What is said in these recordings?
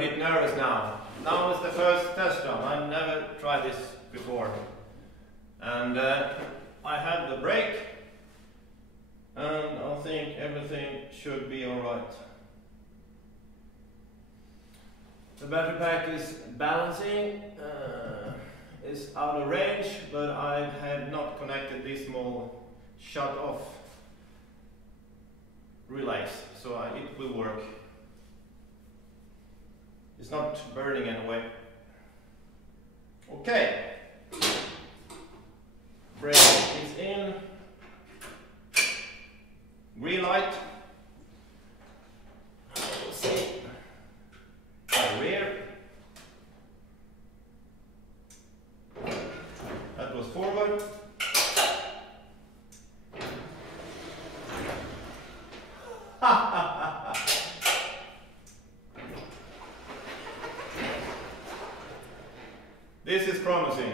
bit nervous now. Now is the first test run. I've never tried this before. And I have the brake. And I think everything should be alright. The battery pack is balancing. Is out of range, but I have not connected this small shut off relays, so it will work. It's not burning anyway. Okay, brake is in, green light. We'll see. Rear. That was forward. This is promising.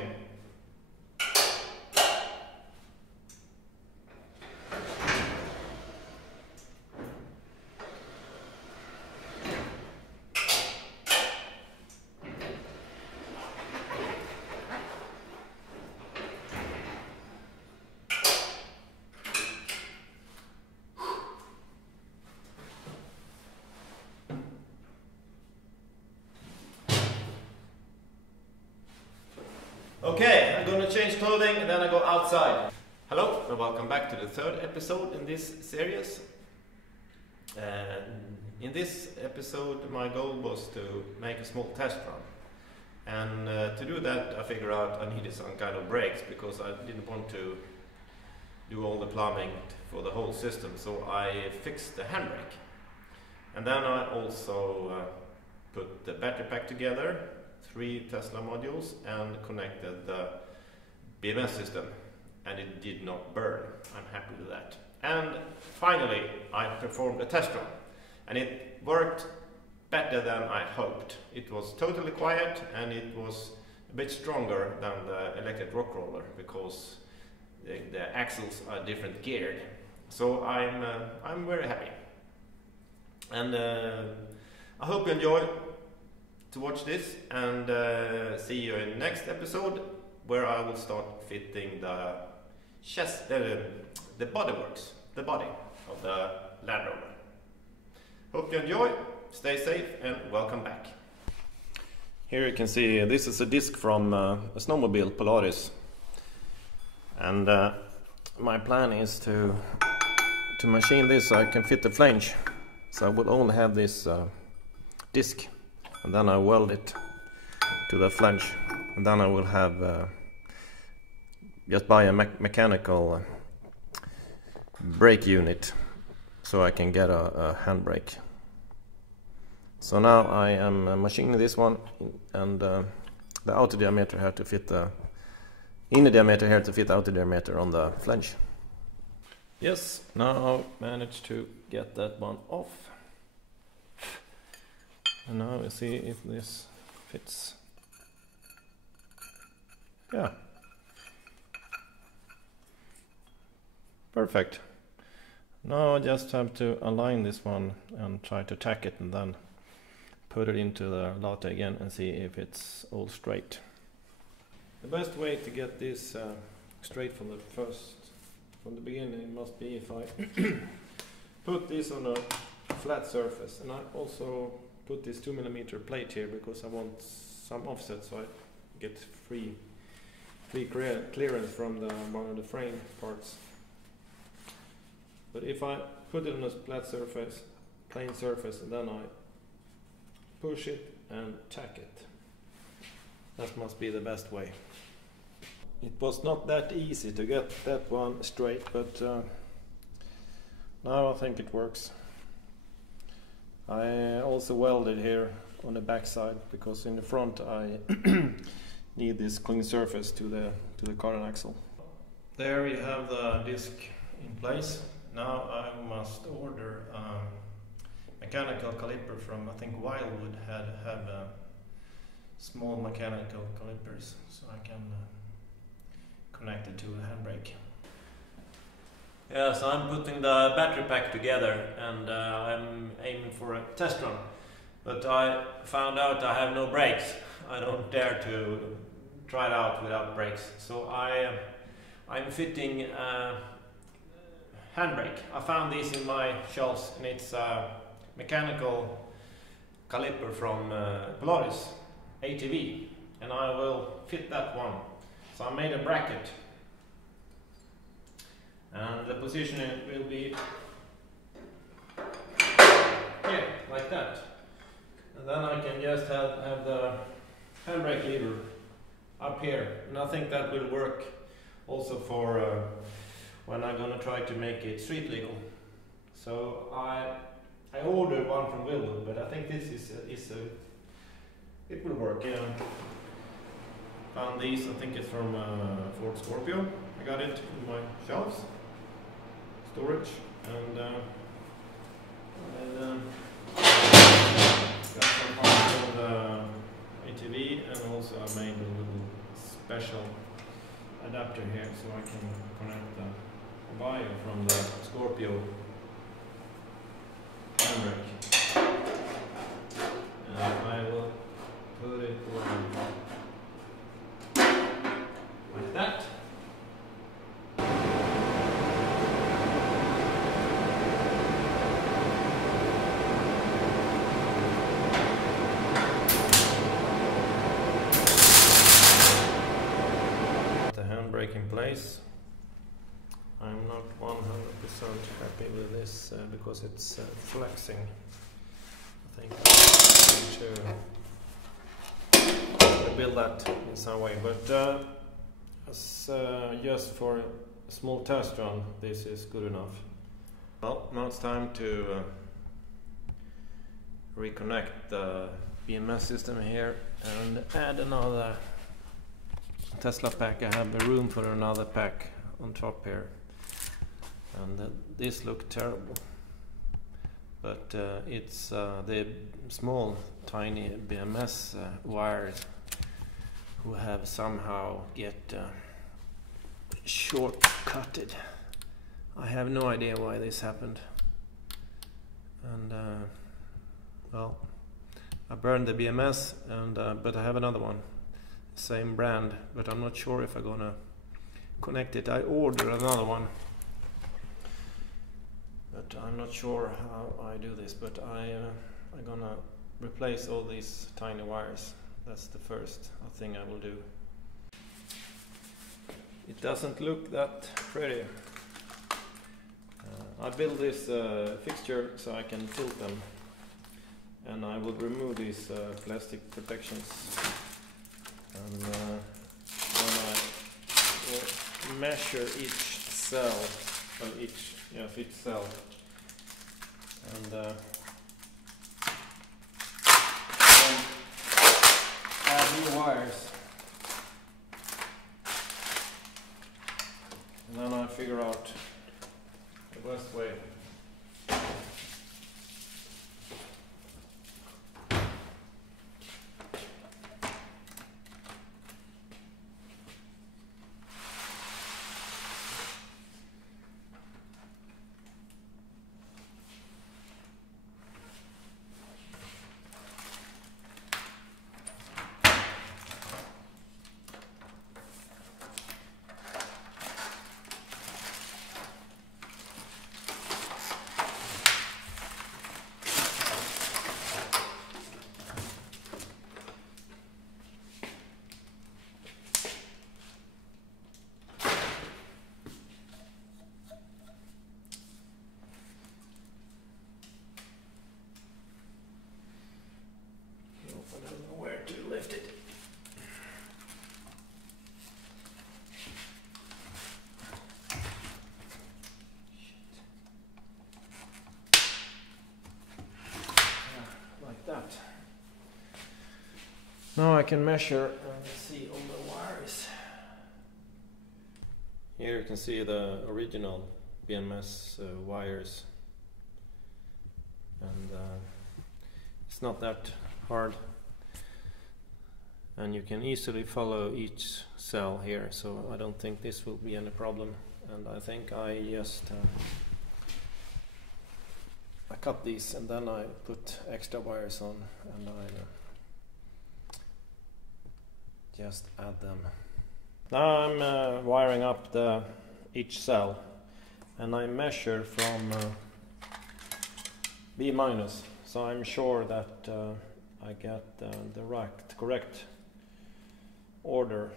Okay, I'm gonna change clothing and then I go outside. Hello and welcome back to the third episode in this series. In this episode my goal was to make a small test run. And to do that I figured out I needed some kind of brakes because I didn't want to do all the plumbing for the whole system. So I fixed the handbrake. And then I also put the battery pack together, 3 Tesla modules, and connected the BMS system, and it did not burn. I'm happy with that. And finally I performed a test run and it worked better than I hoped. It was totally quiet and it was a bit stronger than the Electric Rockcrawler because the axles are different geared. So I'm very happy, and I hope you enjoy to watch this, and see you in the next episode where I will start fitting the chest, the bodyworks, the body of the Landrover. Hope you enjoy, stay safe, and welcome back. Here you can see this is a disc from a snowmobile, Polaris, and my plan is to machine this so I can fit the flange. So I will only have this disc, and then I weld it to the flange, and then I will have just buy a mechanical brake unit so I can get a handbrake. So now I am machining this one, and the outer diameter here to fit the inner diameter here to fit the outer diameter on the flange. Yes, now I managed to get that one off. And now we'll see if this fits. Yeah. Perfect. Now I just have to align this one and try to tack it and then put it into the Lada again and see if it's all straight. The best way to get this straight from the beginning must be if I put this on a flat surface, and I also put this 2mm plate here because I want some offset so I get free clearance from one of the frame parts. But if I put it on a flat surface, plain surface, and then I push it and tack it, that must be the best way. It was not that easy to get that one straight, but now I think it works. I also welded here on the back side because in the front I need this clean surface to the car axle. There you have the disc in place. Now I must order a mechanical caliper from, I think Wildwood have small mechanical calipers, so I can connect it to a handbrake. Yeah, so I'm putting the battery pack together, and I'm aiming for a test run. But I found out I have no brakes. I don't dare to try it out without brakes. So I'm fitting handbrake. I found these in my shelves, and it's a mechanical caliper from Polaris ATV, and I will fit that one. So I made a bracket, and the position will be here, like that. And then I can just have the handbrake lever up here, and I think that will work also for when I'm gonna try to make it street legal. So I ordered one from Volvo, but I think this it will work. Yeah. Found these. I think it's from Ford Scorpio. I got it in my shelves, storage, and got some parts of the ATV, and also I made a little special adapter here so I can connect the wire from the Scorpio handbrake. And I will put it like that. The handbrake in place. I'm not 100% happy with this because it's flexing. I think I need to build that in some way, but just for a small test run, this is good enough. Well, now it's time to reconnect the BMS system here and add another Tesla pack. I have a room for another pack on top here, and this looked terrible, but it's the small tiny BMS wires who have somehow get shortcutted. I have no idea why this happened, and well, I burned the BMS, and but I have another one, same brand, but I'm not sure if I'm gonna connect it. I ordered another one, but I'm not sure how I do this, but I'm gonna replace all these tiny wires. That's the first thing I will do. It doesn't look that pretty. I built this fixture so I can tilt them, and I will remove these plastic protections, and then I will measure each cell, each cell, and then add new wires, and then I figure out the best way. Now I can measure and see all the wires. Here you can see the original BMS wires, and it's not that hard, and you can easily follow each cell here, so I don't think this will be any problem. And I think I just I cut these and then I put extra wires on, and I just add them. Now I'm wiring up each cell, and I measure from B minus, so I'm sure that I get the correct order.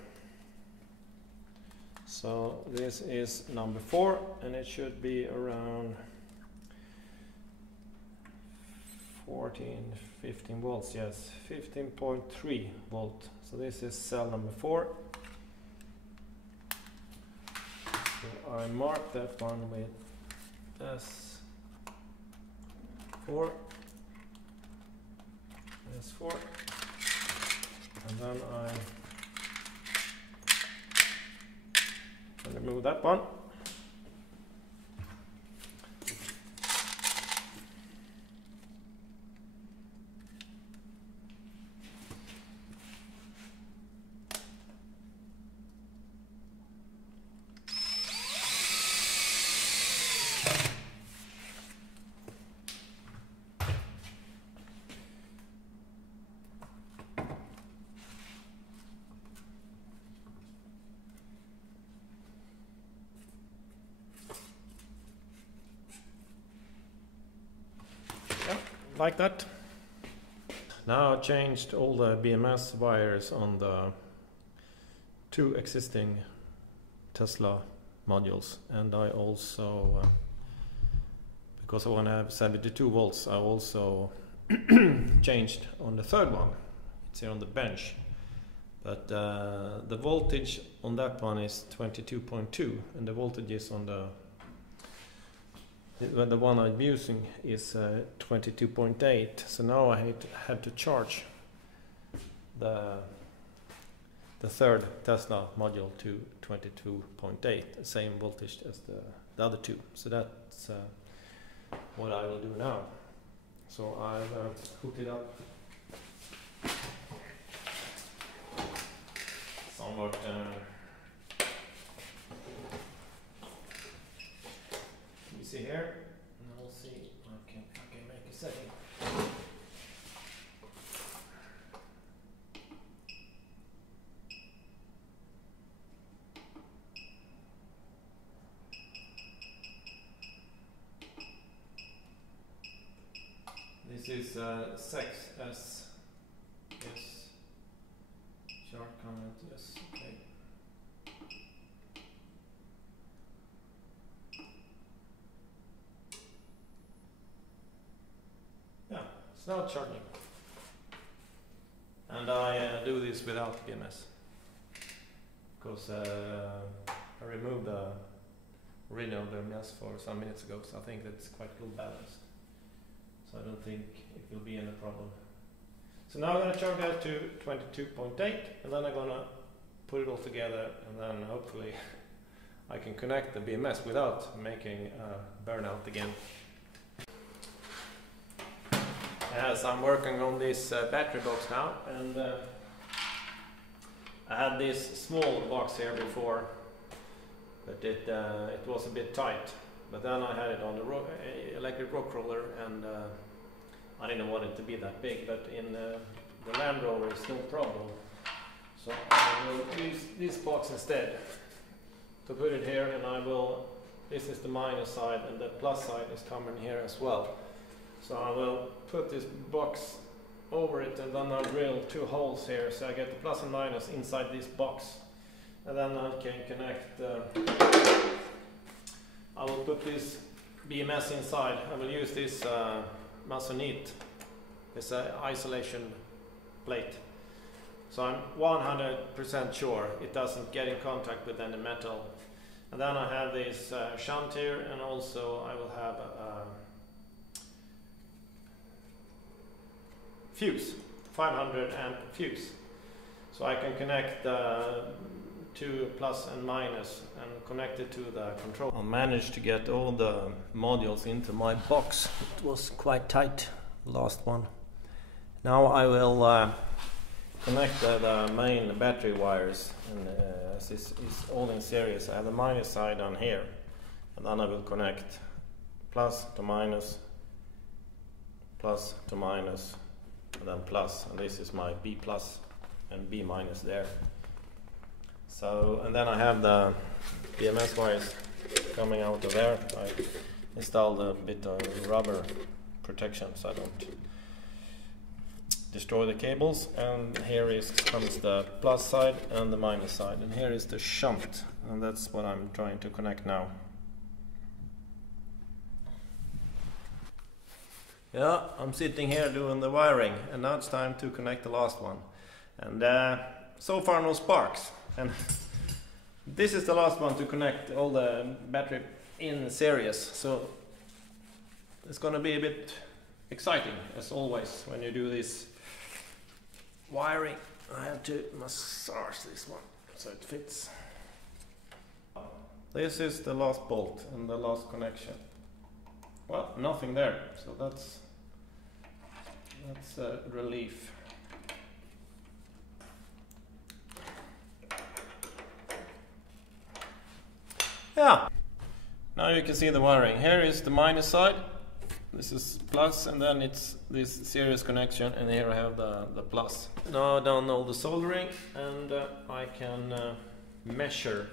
So this is number 4, and it should be around 15 volts, yes, 15.3 volt. So this is cell number 4. So I mark that one with S4, and then I remove that one. Like that. Now I changed all the BMS wires on the 2 existing Tesla modules, and I also, because I want to have 72 volts, I also changed on the 3rd one. It's here on the bench, but the voltage on that one is 22.2, and the voltages on the one I'm using is 22.8. So now I had to charge the 3rd Tesla module to 22.8, the same voltage as the other 2. So that's what I will do now. So I've hooked it up somewhat. See here, and I'll see I can make a setting. This is 6S. Yes. Chart comment. Yes. Okay. It's now charging, and I do this without BMS because I removed the original BMS for some minutes ago, so I think that's quite well balanced, so I don't think it will be any problem. So now I'm going to charge that to 22.8, and then I'm going to put it all together, and then hopefully I can connect the BMS without making a burnout again. Yes, I'm working on this battery box now, and I had this small box here before, but it was a bit tight. But then I had it on the Electric Rockcrawler, and I didn't want it to be that big. But in the Landrover, it's no problem. So I will use this box instead to put it here, and I will. This is the minus side, and the plus side is coming here as well. So I will put this box over it, and then I'll drill 2 holes here, so I get the plus and minus inside this box, and then I can connect. I will put this BMS inside. I will use this Masonite, this isolation plate. So I'm 100% sure it doesn't get in contact with any metal. And then I have this shunt here, and also I will have a fuse, 500 amp fuse, so I can connect 2 plus and minus and connect it to the control. I managed to get all the modules into my box. It was quite tight, last one. Now I will connect the main battery wires, and as this is all in series, I have the minus side on here, and then I will connect plus to minus plus to minus, and then plus, and this is my B plus and B minus there. So, and then I have the BMS wires coming out of there. I installed a bit of rubber protection so I don't destroy the cables, and here comes the plus side and the minus side, and here is the shunt, and that's what I'm trying to connect now. Yeah, I'm sitting here doing the wiring, and now it's time to connect the last one. And so far no sparks, and this is the last one to connect all the battery in series, so it's gonna be a bit exciting as always when you do this wiring. I have to massage this one so it fits. This is the last bolt and the last connection. Well, nothing there, so that's a relief. Yeah, now you can see the wiring. Here is the minus side. This is plus, and then it's this series connection, and here I have the plus. Now I've done all the soldering, and I can measure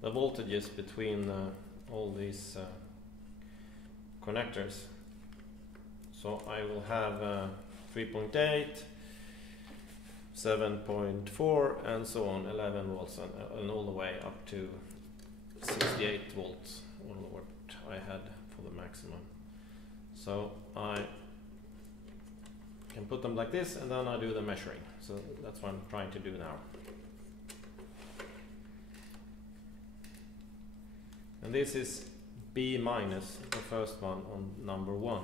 the voltages between all these connectors. So I will have 3.8, 7.4 and so on, 11 volts and all the way up to 68 volts, all what I had for the maximum. So I can put them like this, and then I do the measuring. So that's what I'm trying to do now. And this is B minus, the first one on number 1.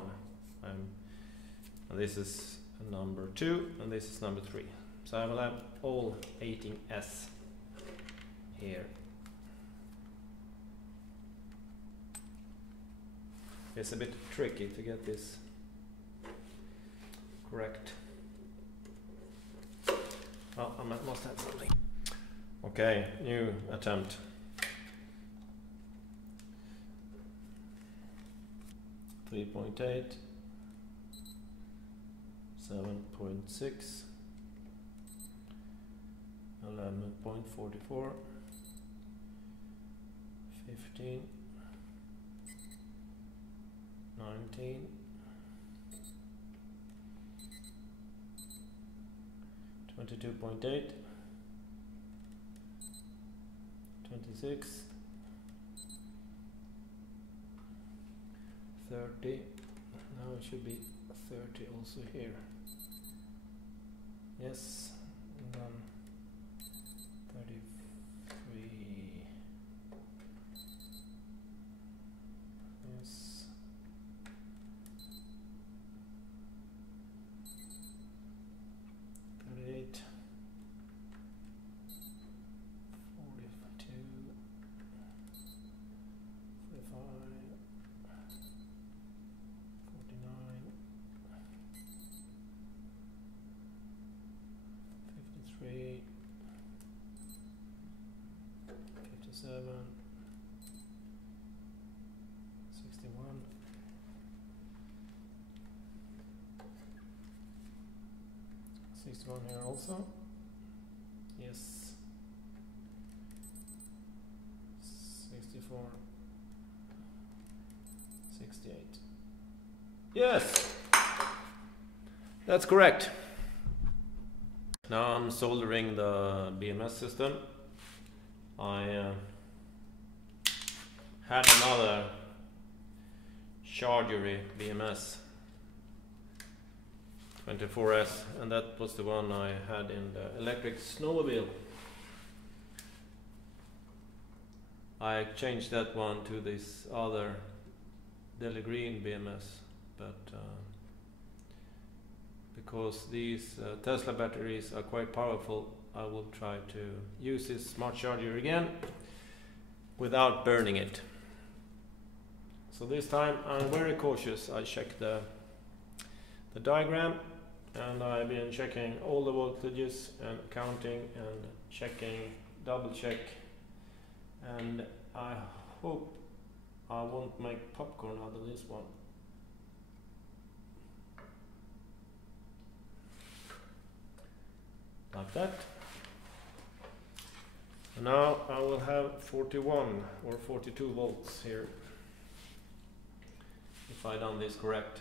And this is number 2, and this is number 3. So I will have all 18S here. It's a bit tricky to get this correct. Oh, I must have something. Okay, new attempt. 3.8, 7.6, 11.44, 15, 19, 22.8, 26, 30. Now it should be 30 also here. Yes, and then 33. Yes. 38. 42. 45. 49, 53, 57, 61, 61 here also. Yes. 64, 68. Yes, that's correct. Now I'm soldering the BMS system. I had another Chargery BMS 24S, and that was the one I had in the electric snowmobile. I changed that one to this other Deli Green BMS, but because these Tesla batteries are quite powerful, I will try to use this smart charger again without burning it. So this time I'm very cautious. I check the diagram, and I've been checking all the voltages and counting and checking, double check, and I hope I won't make popcorn out of this one. like that. And now I will have 41 or 42 volts here, if I done this correct.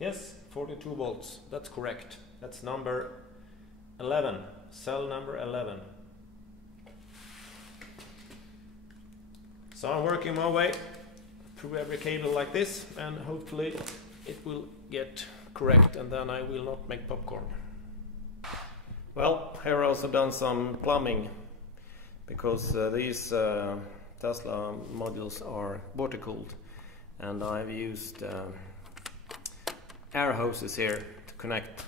Yes, 42 volts, that's correct. That's number 11, cell number 11. So I'm working my way through every cable like this, and hopefully it will get correct, and then I will not make popcorn. Well, here I also done some plumbing, because these Tesla modules are water cooled, and I've used air hoses here to connect.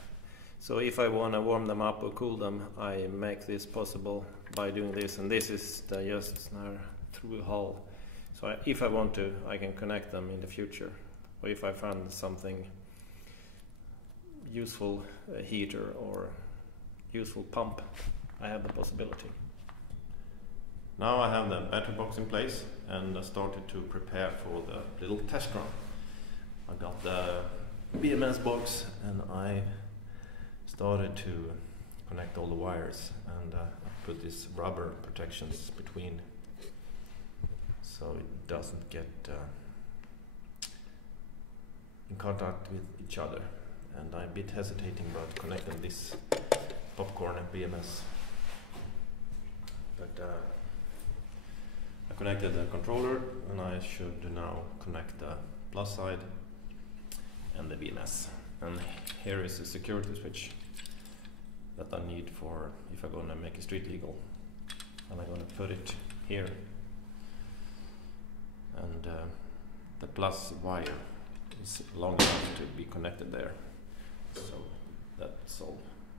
So if I want to warm them up or cool them, I make this possible by doing this, and this is just through a hole. So if I want to, I can connect them in the future, or if I find something useful, heater or useful pump, I have the possibility. Now I have the battery box in place, and I started to prepare for the little test run. I got the BMS box, and I started to connect all the wires, and I put these rubber protections between, so it doesn't get in contact with each other. And I'm a bit hesitating about connecting this popcorn and BMS, but I connected the controller, and I should now connect the plus side and the BMS. And here is the security switch that I need for if I'm gonna make it street legal, and I'm gonna put it here. And the plus wire is long enough to be connected there, so that's all.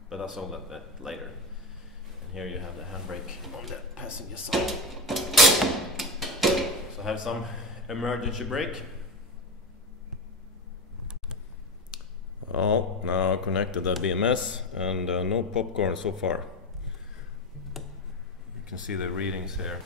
But I'll solve that later. And here you have the handbrake on the passenger side. So I have some emergency brake. Well, now I connected the BMS, and no popcorn so far. You can see the readings here.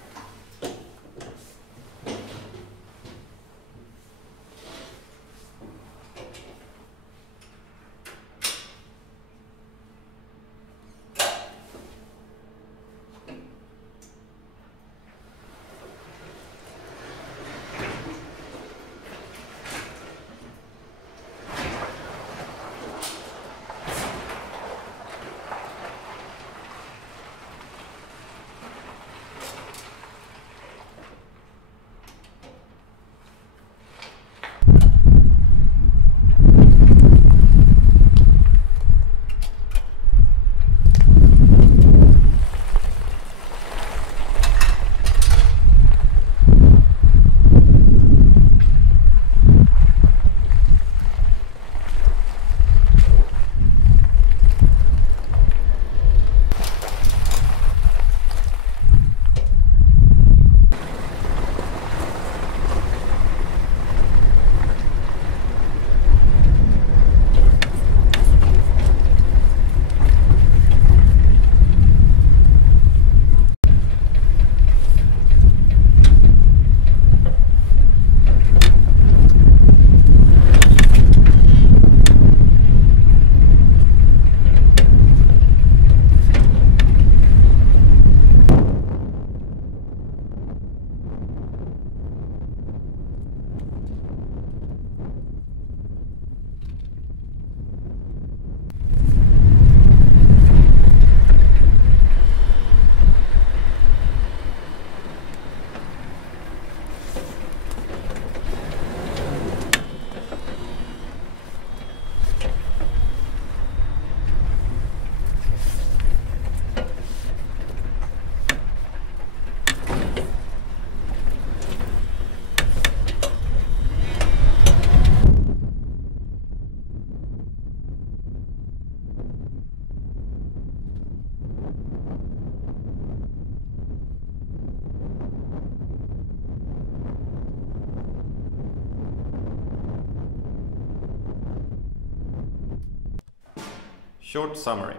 Short summary.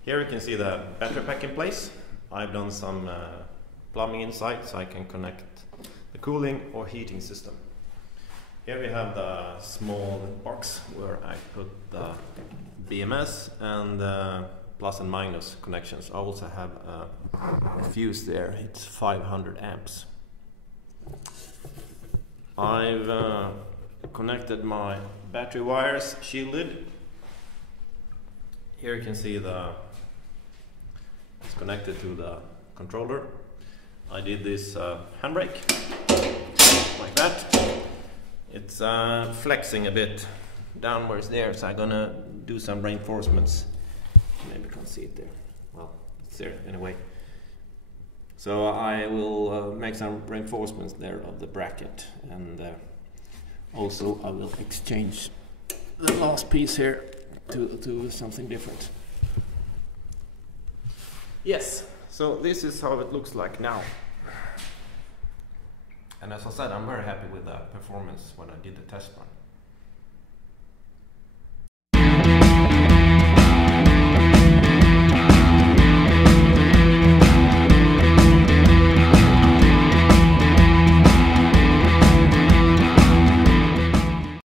Here you can see the battery pack in place. I've done some plumbing inside, so I can connect the cooling or heating system. Here we have the small box where I put the BMS and plus and minus connections. I also have a fuse there, it's 500 amps. I've connected my battery wires shielded. Here you can see it's connected to the controller. I did this handbrake like that. It's flexing a bit downwards there, so I'm gonna do some reinforcements. Maybe you can't see it there. Well, it's there anyway. So I will make some reinforcements there of the bracket, and also I will exchange the last piece here to something different. Yes, so this is how it looks like now. And as I said, I'm very happy with the performance when I did the test run.